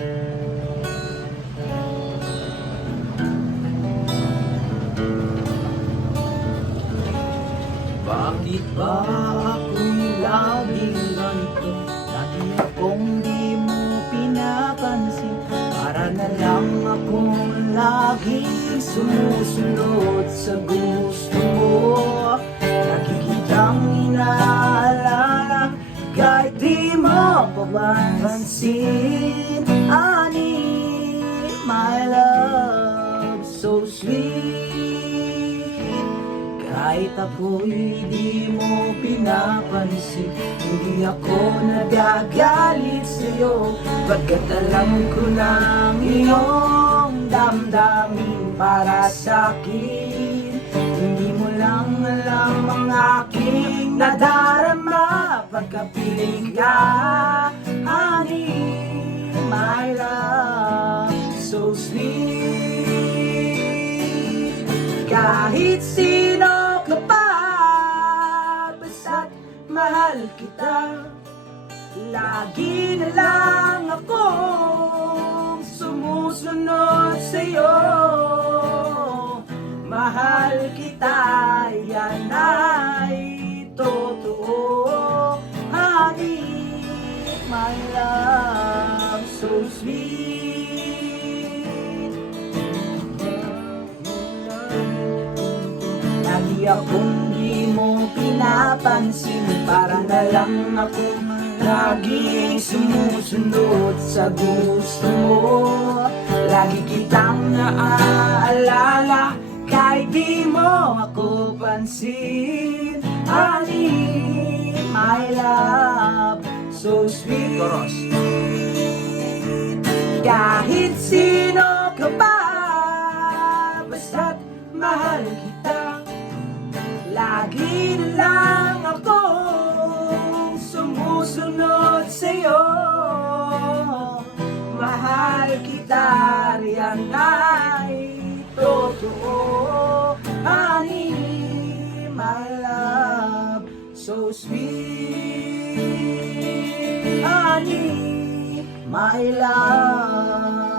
Bakit ba ako'y laging ganito? Lagi akong di mo pinapansin. Para na lang akong laging sumusunod sa gusto mo. Lagi kitang inaalala kahit di mo papansin. Honey, my love, so sweet. Kahit ako'y di mo pinapansin, hindi ako nagagalit sa'yo. Pagkat alam ko na ang iyong damdamin para sa'kin. Hindi mo lang alam ang aking nadarama pagkapiling ka. Honey, my love, so sweet. Kahit sino ka pa, basta't mahal kita. Lagi na lang akong sumusunod sa'yo. Mahal kita, yan ay totoo. Honey, my love, so sweet. Lagi akong di mo pinapansin, para na lang akong laging sumusunod sa gusto mo. Lagi kitang naaalala kahit di mo ako pansin. Honey, my love, so sweet. Kahit sino ka pa, basta't mahal kita. Lagi na lang akong sumusunod sa'yo. Mahal kita, riyan ay totoo. Honey, my love, so sweet. Honey, my love.